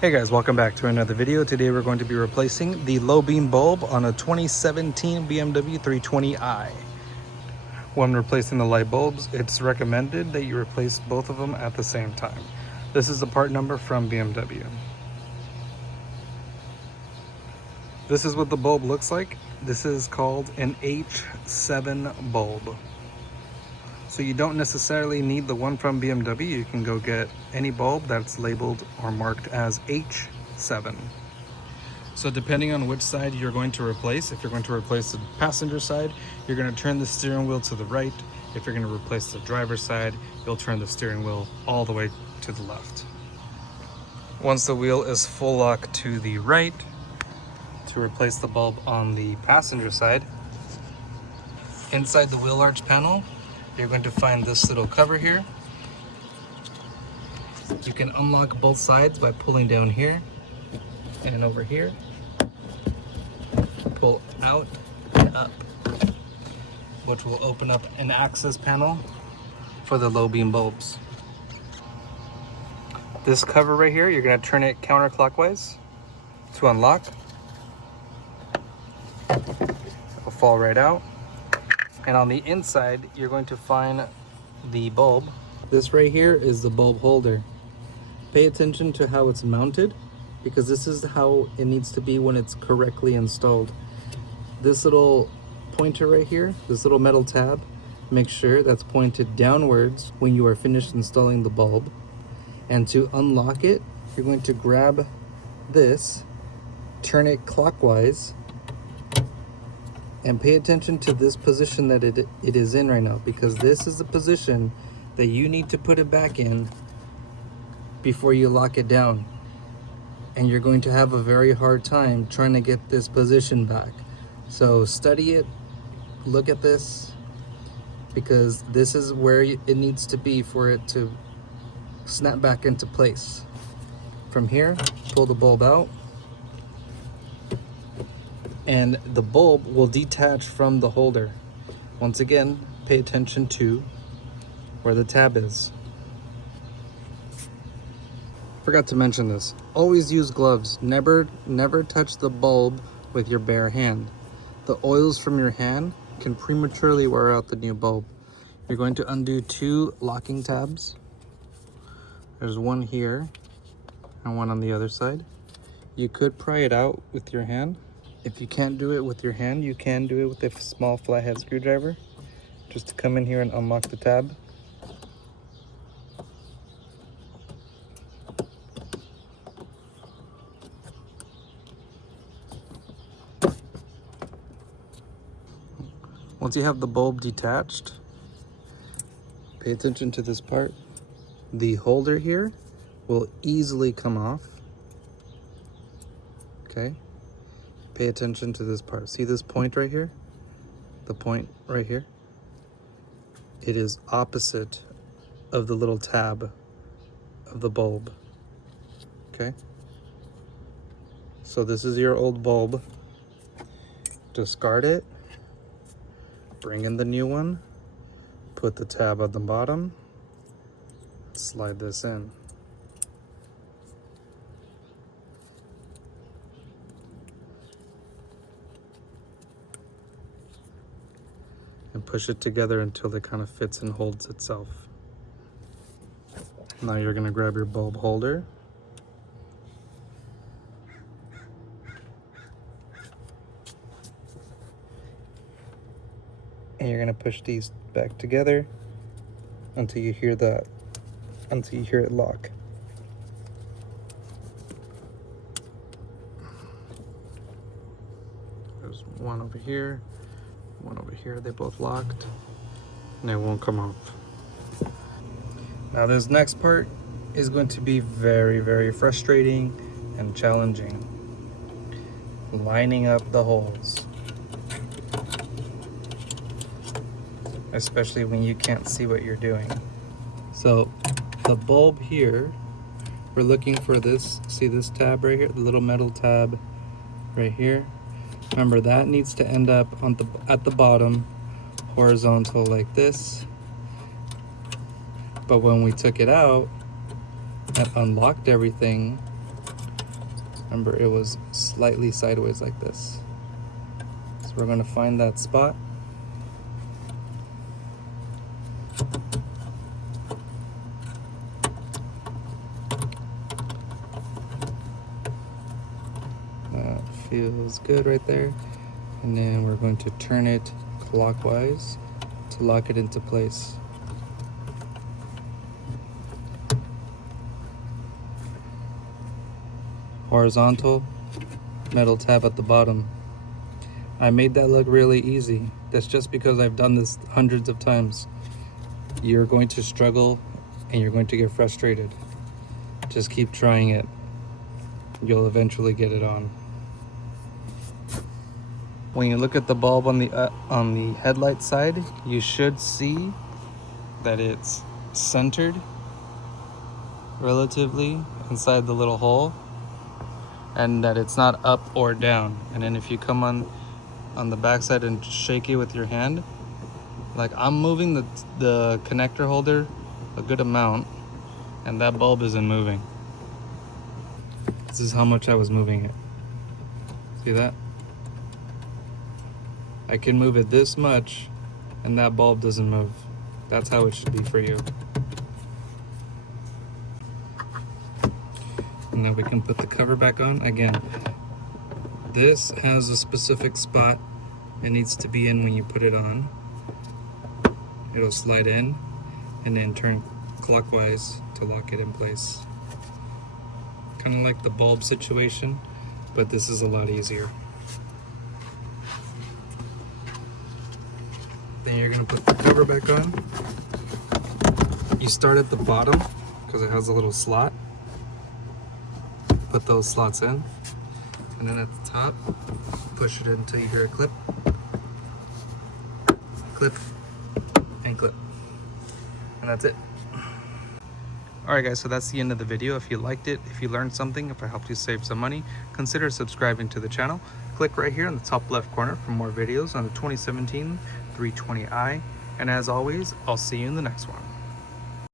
Hey guys, welcome back to another video. Today we're going to be replacing the low beam bulb on a 2017 BMW 320i. When replacing the light bulbs, it's recommended that you replace both of them at the same time. This is the part number from BMW. This is what the bulb looks like. This is called an H7 bulb. So you don't necessarily need the one from BMW. You can go get any bulb that's labeled or marked as H7. So depending on which side you're going to replace, if you're going to replace the passenger side, you're going to turn the steering wheel to the right. If you're going to replace the driver's side, you'll turn the steering wheel all the way to the left. Once the wheel is full lock to the right, to replace the bulb on the passenger side, inside the wheel arch panel, you're going to find this little cover here. You can unlock both sides by pulling down here and over here. Pull out and up, which will open up an access panel for the low beam bulbs. This cover right here, you're going to turn it counterclockwise to unlock. It'll fall right out. And on the inside, you're going to find the bulb. This right here is the bulb holder. Pay attention to how it's mounted, because this is how it needs to be when it's correctly installed. This little pointer right here, this little metal tab, make sure that's pointed downwards when you are finished installing the bulb. And to unlock it, you're going to grab this, turn it clockwise, and pay attention to this position that it is in right now, because this is the position that you need to put it back in before you lock it down. And you're going to have a very hard time trying to get this position back. So study it, look at this, because this is where it needs to be for it to snap back into place. From here, pull the bulb out, and the bulb will detach from the holder. Once again, pay attention to where the tab is. Forgot to mention this. Always use gloves. Never touch the bulb with your bare hand. The oils from your hand can prematurely wear out the new bulb. You're going to undo two locking tabs. There's one here and one on the other side. You could pry it out with your hand. If you can't do it with your hand, you can do it with a small flathead screwdriver. Just to come in here and unlock the tab. Once you have the bulb detached, pay attention to this part. The holder here will easily come off. Okay? Pay attention to this part. See this point right here? The point right here? It is opposite of the little tab of the bulb. Okay? So this is your old bulb. Discard it. Bring in the new one. Put the tab at the bottom. Slide this in. And push it together until it kind of fits and holds itself. Now you're going to grab your bulb holder. And you're going to push these back together until you hear it lock. There's one over here. One over here, they both locked, and it won't come off. Now this next part is going to be very frustrating and challenging. Lining up the holes. Especially when you can't see what you're doing. So the bulb here, we're looking for this, see this tab right here, the little metal tab right here. Remember, that needs to end up at the bottom, horizontal like this. But when we took it out and unlocked everything, Remember, it was slightly sideways like this. So we're going to find that spot. That feels good right there. And then we're going to turn it clockwise to lock it into place. Horizontal, metal tab at the bottom. I made that look really easy. That's just because I've done this hundreds of times. You're going to struggle and you're going to get frustrated. Just keep trying it. You'll eventually get it on. When you look at the bulb on the headlight side, you should see that it's centered relatively inside the little hole, and that it's not up or down. And then if you come on the backside and shake it with your hand, like I'm moving the connector holder a good amount, and that bulb isn't moving. This is how much I was moving it. See that? I can move it this much and that bulb doesn't move. That's how it should be for you. And now we can put the cover back on. Again, this has a specific spot it needs to be in when you put it on. It'll slide in and then turn clockwise to lock it in place. Kind of like the bulb situation, but this is a lot easier. Then you're going to put the cover back on. You start at the bottom because it has a little slot. Put those slots in, and then at the top, push it in until you hear a clip, clip, and clip. And that's it. Alright guys, so that's the end of the video. If you liked it, if you learned something, if I helped you save some money, consider subscribing to the channel. Click right here in the top left corner for more videos on the 2017 320i. And as always, I'll see you in the next one.